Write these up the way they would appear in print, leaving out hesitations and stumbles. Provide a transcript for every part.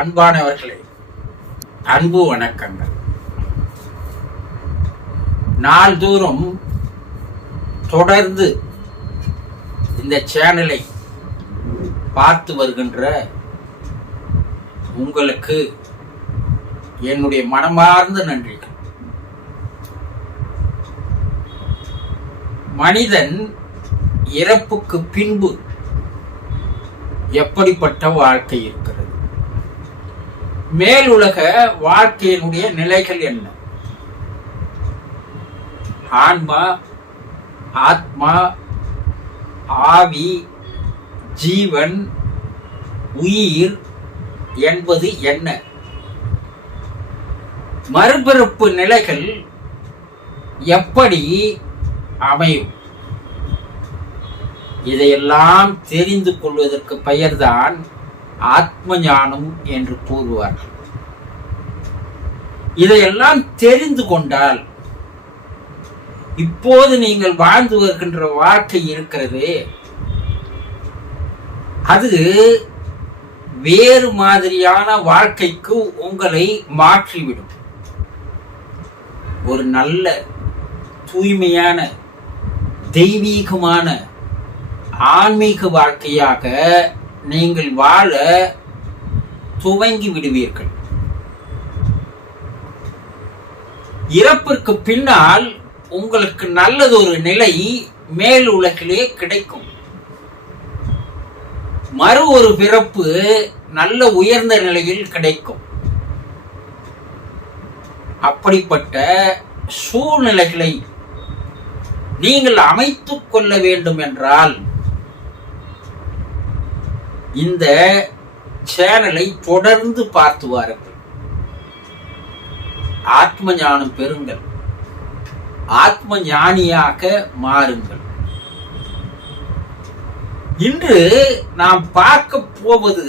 அன்பானவர்களே, அன்பு வணக்கங்கள். நாள்தோறும் தொடர்ந்து இந்த சேனலை பார்த்து வருகின்ற உங்களுக்கு என்னுடைய மனமார்ந்த நன்றிகள். மனிதன் இறப்புக்கு பின்பு எப்படிப்பட்ட வாழ்க்கை இருக்கிறது, மேலுலக வாழ்க்கையினுடைய நிலைகள் என்ன, ஆன்மா, ஆத்மா, ஆவி, ஜீவன், உயிர் என்பது என்ன, மறுபிறப்பு நிலைகள் எப்படி அமையும், இதையெல்லாம் தெரிந்து கொள்வதற்கு பெயர்தான் ஆத்ம ஞானம் என்று கூறுவார்கள். இதையெல்லாம் தெரிந்து கொண்டால் இப்போது நீங்கள் வாழ்ந்து வருகின்ற வாழ்க்கை இருக்கிறதே, அது வேறு மாதிரியான வாழ்க்கைக்கு உங்களை மாற்றிவிடும். ஒரு நல்ல தூய்மையான தெய்வீகமான ஆன்மீக வாழ்க்கையாக நீங்கள் வாழ துவங்கி விடுவீர்கள். இறப்பிற்கு பின்னால் உங்களுக்கு நல்லதொரு நிலை மேல் உலகிலே கிடைக்கும். மறு ஒரு பிறப்பு நல்ல உயர்ந்த நிலையில் கிடைக்கும். அப்படிப்பட்ட சூழ்நிலைகளை நீங்கள் அமைத்துக் கொள்ள வேண்டும் என்றால் இந்த சேனலை தொடர்ந்து பார்த்து வாருங்கள். ஆத்ம ஞானம் பெறுங்கள், ஆத்ம ஞானியாக மாறுங்கள். இன்று நாம் பார்க்க போவது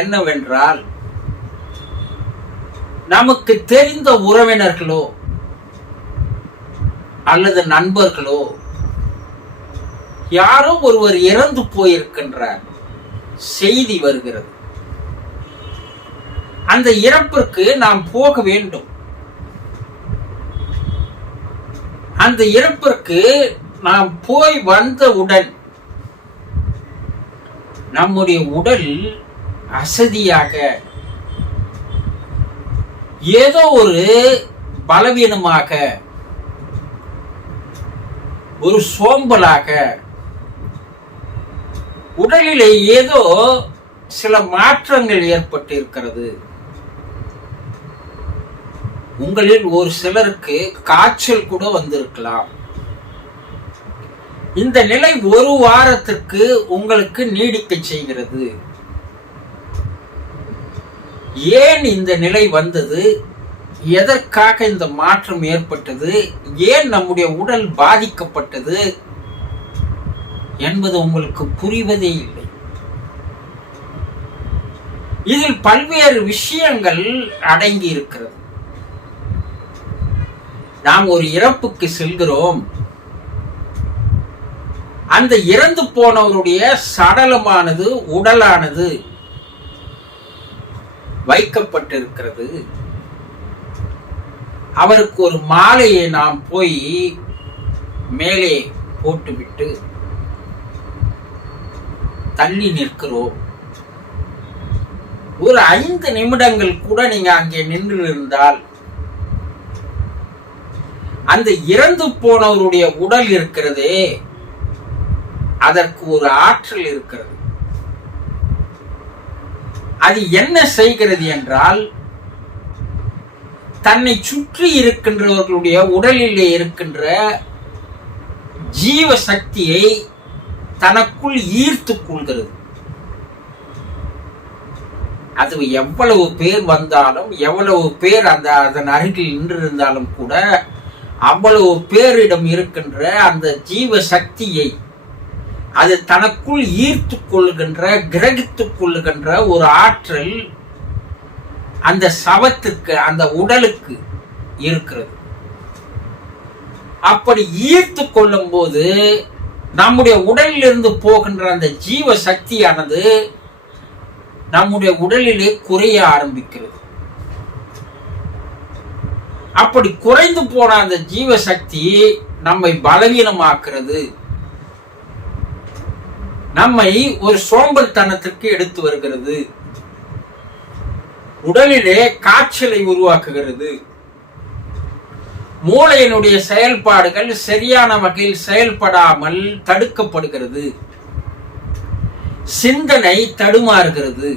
என்னவென்றால், நமக்கு தெரிந்த உறவினர்களோ அல்லது நண்பர்களோ யாரோ ஒருவர் இறந்து போயிருக்கின்றார், செய்தி வருகிறது. அந்த இறப்பிற்கு நாம் போக வேண்டும். அந்த இறப்பிற்கு நாம் போய் வந்தவுடன் நம்முடைய உடல் அசதியாக, ஏதோ ஒரு பலவீனமாக, ஒரு சோம்பலாக, உடலிலே ஏதோ சில மாற்றங்கள் ஏற்பட்டு இருக்கிறது. உங்களில் ஒரு சிலருக்கு காய்ச்சல் கூட வந்திருக்கலாம். இந்த நிலை ஒரு வாரத்திற்கு உங்களுக்கு நீடிக்க செய்கிறது. ஏன் இந்த நிலை வந்தது, எதற்காக இந்த மாற்றம் ஏற்பட்டது, ஏன் நம்முடைய உடல் பாதிக்கப்பட்டது என்பது உங்களுக்கு புரிவதே இல்லை. இதில் பல்வேறு விஷயங்கள் அடங்கி இருக்கிறது. நாம் ஒரு இறப்புக்கு செல்கிறோம். அந்த இறந்து போனவருடைய சடலமானது, உடலானது வைக்கப்பட்டிருக்கிறது. அவருக்கு ஒரு மாலையை நாம் போய் மேலே போட்டுவிட்டு தள்ளி நிற்கிறோம். ஒரு 5 நிமிடங்கள் கூட நீங்க அங்கே நின்று இருந்தால் அந்த இறந்து போனவருடைய உடல் இருக்கிறதே, அதற்கு ஒரு ஆற்றல் இருக்கிறது. அது என்ன செய்கிறது என்றால், தன்னை சுற்றி இருக்கின்றவர்களுடைய உடலிலே இருக்கின்ற ஜீவ சக்தியை தனக்குள் ஈர்த்துக் கொள்கிறது. அது எவ்வளவு பேர் வந்தாலும், எவ்வளவு பேர் அதன் அருகில் நின்றிருந்தாலும் கூட, அவ்வளவு பேரிடம் இருக்கின்ற அந்த ஜீவ சக்தியை அது தனக்குள் ஈர்த்துக் கொள்கின்ற, கிரகித்துக் கொள்ளுகின்ற ஒரு ஆற்றல் அந்த சவத்துக்கு, அந்த உடலுக்கு இருக்கிறது. அப்படி ஈர்த்து கொள்ளும் போது நம்முடைய உடலில் இருந்து போகின்ற அந்த ஜீவ சக்தியானது நம்முடைய உடலிலே குறைய ஆரம்பிக்கிறது. அப்படி குறைந்து போன அந்த ஜீவசக்தி நம்மை பலவீனமாக்குறது, நம்மை ஒரு சோம்பல்தனத்திற்கு எடுத்து வருகிறது, உடலிலே காய்ச்சலை உருவாக்குகிறது, மூளையினுடைய செயல்பாடுகள் சரியான வகையில் செயல்படாமல் தடுக்கப்படுகிறது, சிந்தனை தடுமாறுகிறது,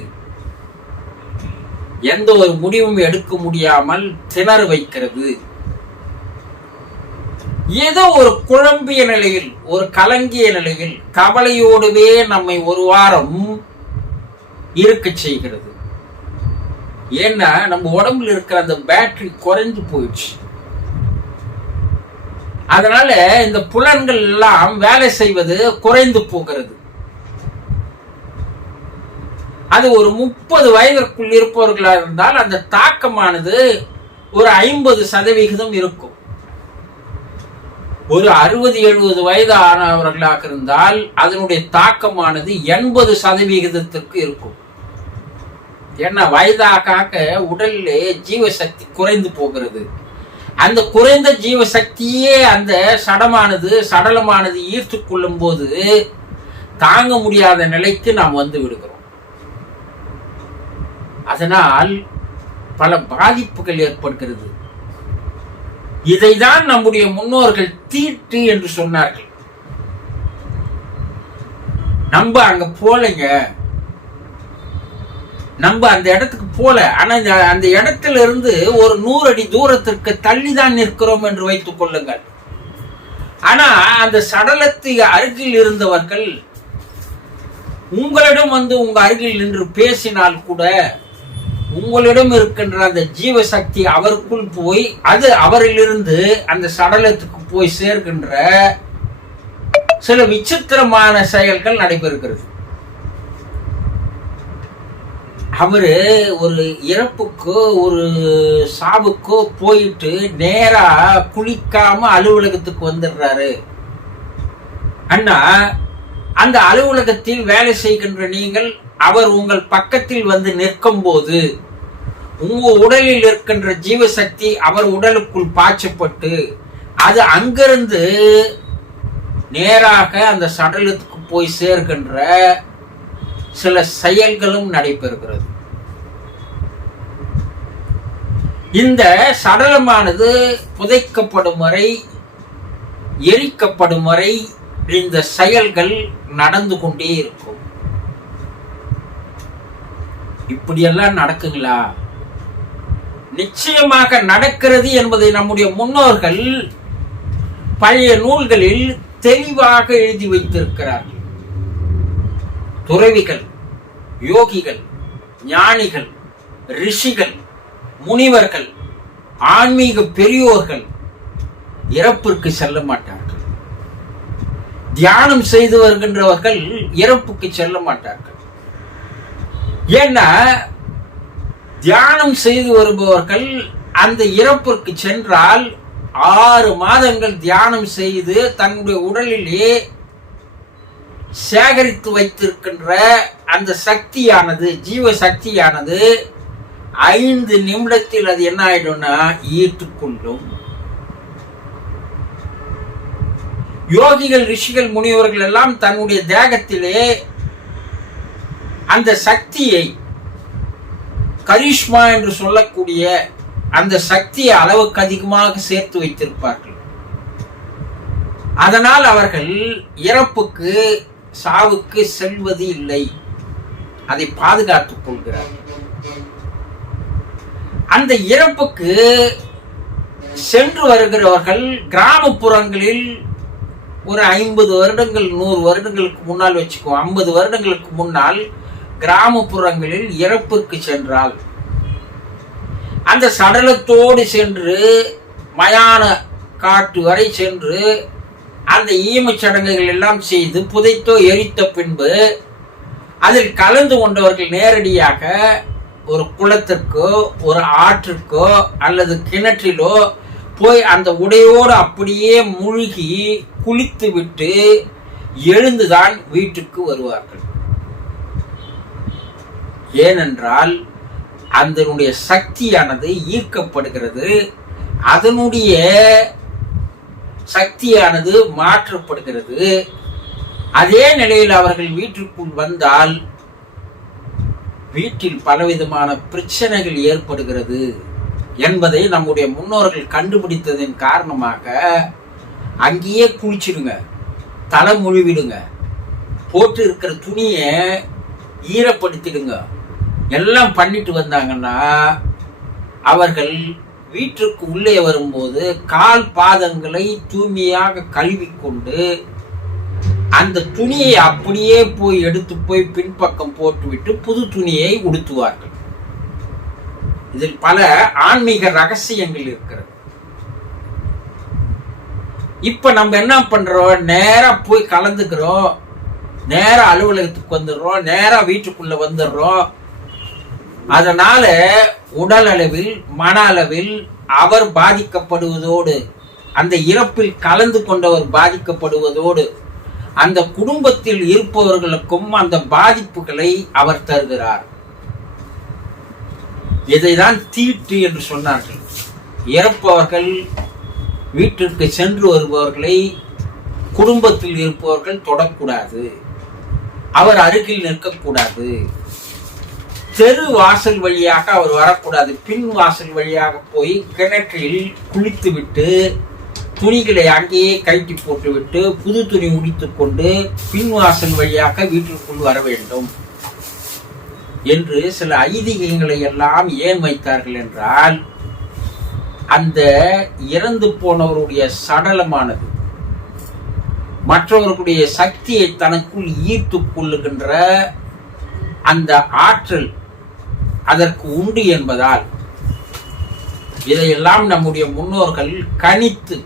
எந்த ஒரு முடிவும் எடுக்க முடியாமல் திணற வைக்கிறது. ஏதோ ஒரு குழம்பிய நிலையில், ஒரு கலங்கிய நிலையில், கவலையோடுவே நம்மை ஒரு வாரம் இருக்க செய்கிறது. ஏன்னா நம்ம உடம்புல இருக்கிற அந்த பேட்டரி குறைஞ்சு போயிடுச்சு. அதனால இந்த புலன்கள் எல்லாம் வேலை செய்வது குறைந்து போகிறது. அது ஒரு 30 வயதிற்குள் இருப்பவர்களா இருந்தால் அந்த தாக்கமானது ஒரு 50% இருக்கும். ஒரு 60-70 வயது ஆனவர்களாக இருந்தால் அதனுடைய தாக்கமானது 80% இருக்கும். ஏன்னா வயதாக உடலிலே ஜீவசக்தி குறைந்து போகிறது. அந்த குறைந்த ஜீவசக்தியே அந்த சடலமானது ஈர்த்து கொள்ளும் போது தாங்க முடியாத நிலைக்கு நாம் வந்து விடுகிறோம். அதனால் பல பாதிப்புகள் ஏற்படுகிறது. இதைதான் நம்முடைய முன்னோர்கள் தீட்டு என்று சொன்னார்கள். நம்ம அங்க போலங்க, நம்ம அந்த இடத்துக்கு போல. ஆனா அந்த இடத்துல இருந்து ஒரு 100 அடி தூரத்திற்கு தள்ளிதான் நிற்கிறோம் என்று வைத்துக் கொள்ளுங்கள். ஆனா அந்த சடலத்தை அருகில் இருந்தவர்கள் உங்களிடம் வந்து உங்க அருகில் நின்று பேசினால் கூட உங்களிடம் இருக்கின்ற அந்த ஜீவசக்தி அவருக்குள் போய் அது அவரிலிருந்து அந்த சடலத்துக்கு போய் சேர்க்கின்ற சில விசித்திரமான செயல்கள் நடைபெறுகிறது. அவரு ஒரு இறப்புக்கோ ஒரு சாவுக்கோ போயிட்டு நேரா குளிக்காம அலுவலகத்துக்கு வந்துடுறாரு. அண்ணா அந்த அலுவலகத்தில் வேலை செய்கின்ற நீங்கள் அவர் உங்கள் பக்கத்தில் வந்து நிற்கும் போது உங்க உடலில் இருக்கின்ற ஜீவசக்தி அவர் உடலுக்குள் பாய்ச்சப்பட்டு அது அங்கிருந்து நேராக அந்த சடலத்துக்கு போய் சேர்கின்ற சில செயல்களும் நடைபெறுகிறது. இந்த சடலமானது புதைக்கப்படும் வரை, எரிக்கப்படும் வரை இந்த செயல்கள் நடந்து கொண்டே இருக்கும். இப்படியெல்லாம் நடக்குங்களா? நிச்சயமாக நடக்கிறது என்பதை நம்முடைய முன்னோர்கள் பழைய நூல்களில் தெளிவாக எழுதி வைத்திருக்கிறார்கள். துறவிகள், யோகிகள், ஞானிகள், ரிஷிகள், முனிவர்கள், ஆன்மீக பெரியோர்கள் இறப்பிற்கு செல்ல மாட்டார்கள். தியானம் செய்து வருகின்றவர்கள் இறப்புக்கு செல்ல மாட்டார்கள். ஏன்னா தியானம் செய்து வருபவர்கள் அந்த இறப்பிற்கு சென்றால் 6 மாதங்கள் தியானம் செய்து தன்னுடைய உடலிலே சேகரித்து வைத்திருக்கின்ற அந்த சக்தியானது, ஜீவ சக்தியானது 5 நிமிடத்தில் அது என்ன ஆயிடும்னா ஈர்த்துக்கொள்ளும். யோகிகள், ரிஷிகள், முனிவர்கள் எல்லாம் தன்னுடைய தேகத்திலே அந்த சக்தியை, கரிஷ்மா என்று சொல்லக்கூடிய அந்த சக்தியை அளவுக்கு அதிகமாக சேர்த்து வைத்திருப்பார்கள். அதனால் அவர்கள் இறப்புக்கு, சாவுக்கு செல்வது இல்லை. அதை பாதுகாத்துக் கொள்கிறார்கள். அந்த இறப்புக்கு சென்று வருகிறவர்கள் கிராமப்புறங்களில் ஒரு 50 வருடங்கள் 100 வருடங்களுக்கு முன்னால் வச்சுக்கோ, 50 வருடங்களுக்கு முன்னால் கிராமப்புறங்களில் இறப்புக்கு சென்றால் அந்த சடலத்தோடு சென்று மயான காட்டு வரை சென்று அந்த ஈமச் சடங்குகள் எல்லாம் செய்து புதைத்தோ எரித்த பின்பு அதில் கலந்து கொண்டவர்கள் நேரடியாக ஒரு குளத்திற்கோ ஒரு ஆற்றிற்கோ அல்லது கிணற்றிலோ போய் அந்த உடையோடு அப்படியே மூழ்கி குளித்து விட்டு எழுந்துதான் வீட்டுக்கு வருவார்கள். ஏனென்றால் அதனுடைய சக்தியானது ஈர்க்கப்படுகிறது, அதனுடைய சக்தியானது மாற்றப்படுகிறது. அதே நிலையில் அவர்கள் வீட்டிற்குள் வந்தால் வீட்டில் பலவிதமான பிரச்சனைகள் ஏற்படுகிறது என்பதை நம்முடைய முன்னோர்கள் கண்டுபிடித்ததின் காரணமாக அங்கேயே குளிச்சிடுங்க, தலை முழுவிடுங்க, போட்டு இருக்கிற துணியை ஈரப்படுத்திடுங்க, எல்லாம் பண்ணிட்டு வந்தாங்கன்னா அவர்கள் வீட்டிற்கு உள்ளே வரும்போது கால் பாதங்களை தூய்மையாக கழுவிக்கொண்டு அந்த துணியை அப்படியே போய் எடுத்து போய் பின்பக்கம் போட்டுவிட்டு புது துணியை உடுத்துவார்கள். இதில் பல ஆன்மீக ரகசியங்கள் இருக்கிறது. இப்ப நம்ம என்ன பண்றோம், நேரா போய் கலந்துக்கிறோம், நேரா அலுவலகத்துக்கு வந்துடுறோம், நேரா வீட்டுக்குள்ள வந்துடுறோம். அதனால உடல் அளவில் மன அளவில் அவர் பாதிக்கப்படுவதோடு, அந்த இறப்பில் கலந்து கொண்டவர் பாதிக்கப்படுவதோடு, அந்த குடும்பத்தில் இருப்பவர்களுக்கும் அந்த பாதிப்புகளை அவர் தருகிறார். இதைதான் தீட்டு என்று சொன்னார்கள். இறப்பவர்கள் வீட்டிற்கு சென்று வருபவர்களை குடும்பத்தில் இருப்பவர்கள் தொடக்கூடாது, அவர் அருகில் நிற்கக்கூடாது, தெரு வாசல் வழியாக அவர் வரக்கூடாது, பின் வாசல் வழியாக போய் கிணற்றில் குளித்து விட்டு துணிகளை அங்கேயே கழட்டி போட்டுவிட்டு புது துணி உடித்துக் கொண்டு பின் வாசல் வழியாக வீட்டிற்குள் வர வேண்டும் என்று சில ஐதீகங்களை எல்லாம் ஏன் வைத்தார்கள் என்றால், அந்த இறந்து போனவருடைய சடலமானது மற்றவர்களுடைய சக்தியை தனக்குள் ஈர்த்து கொள்ளுகின்ற அந்த ஆற்றல் அதற்கு உண்டு என்பதால் இதையெல்லாம் நம்முடைய முன்னோர்கள் கணித்து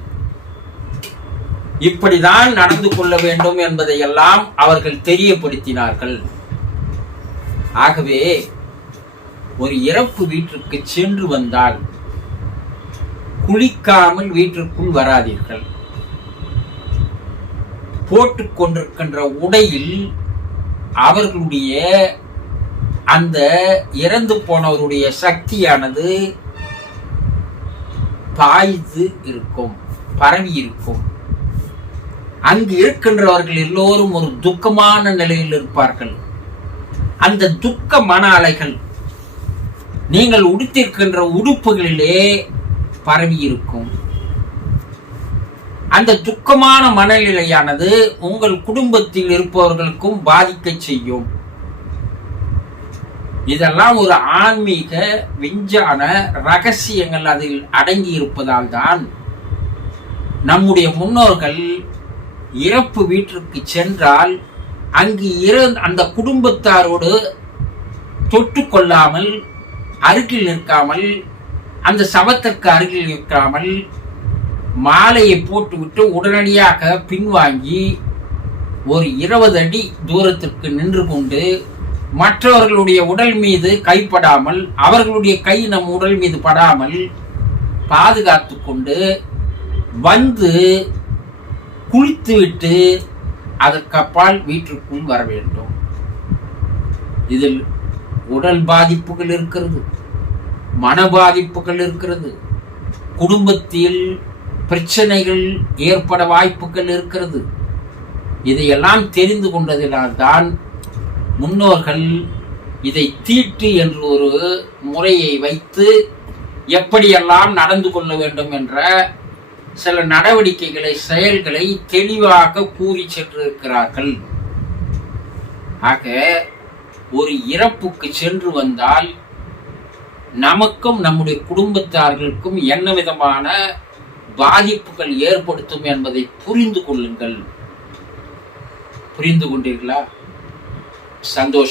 இப்படிதான் நடந்து கொள்ள வேண்டும் என்பதையெல்லாம் அவர்கள் தெரியப்படுத்தினார்கள். ஆகவே ஒரு இறப்பு வீட்டிற்கு சென்று வந்தால் குளிக்காமல் வீட்டிற்குள் வராதீர்கள். போட்டுக் கொண்டிருக்கின்ற உடையில் அவர்களுடைய அந்த இறந்து போனவருடைய சக்தியானது பாய்ந்து இருக்கும், பரவி இருக்கும். அங்கு இருக்கின்றவர்கள் எல்லோரும் ஒரு துக்கமான நிலையில் இருப்பார்கள். அந்த துக்க மன அலைகள் நீங்கள் உடுத்திருக்கின்ற உடுப்புகளிலே பரவி இருக்கும். அந்த துக்கமான மனநிலையானது உங்கள் குடும்பத்தில் இருப்பவர்களுக்கும் பாதிக்க செய்யும். இதெல்லாம் ஒரு ஆன்மீக விஞ்ஞான ரகசியங்கள் அதில் அடங்கி இருப்பதால் தான் நம்முடைய முன்னோர்கள் இறப்பு வீட்டிற்கு சென்றால் அங்கு அந்த குடும்பத்தாரோடு தொட்டு கொள்ளாமல், அருகில் நிற்காமல், அந்த சவத்திற்கு அருகில் நிற்காமல் மாலையை போட்டுவிட்டு உடனடியாக பின்வாங்கி ஒரு 20 அடி தூரத்திற்கு நின்று கொண்டு மற்றவர்களுடைய உடல் மீது கைப்படாமல், அவர்களுடைய கை நம் உடல் மீது படாமல் பாதுகாத்து கொண்டு வந்து குளித்துவிட்டு அதற்கப்பால் வீட்டிற்குள் வர வேண்டும். இதில் உடல் பாதிப்புகள் இருக்கிறது, மன பாதிப்புகள் இருக்கிறது, குடும்பத்தில் பிரச்சனைகள் ஏற்பட வாய்ப்புகள் இருக்கிறது. இதையெல்லாம் தெரிந்து கொண்டதினால்தான் முன்னோர்கள் இதை தீட்டு என்று ஒரு முறையை வைத்து எப்படியெல்லாம் நடந்து கொள்ள வேண்டும் என்ற சில நடவடிக்கைகளை, செயல்களை தெளிவாக கூறி சென்றிருக்கிறார்கள். ஆக ஒரு இறப்புக்கு சென்று வந்தால் நமக்கும் நம்முடைய குடும்பத்தார்களுக்கும் என்ன விதமான பாதிப்புகள் ஏற்படுத்தும் என்பதை புரிந்து கொள்ளுங்கள். புரிந்து கொண்டீர்களா? சந்தோஷம்.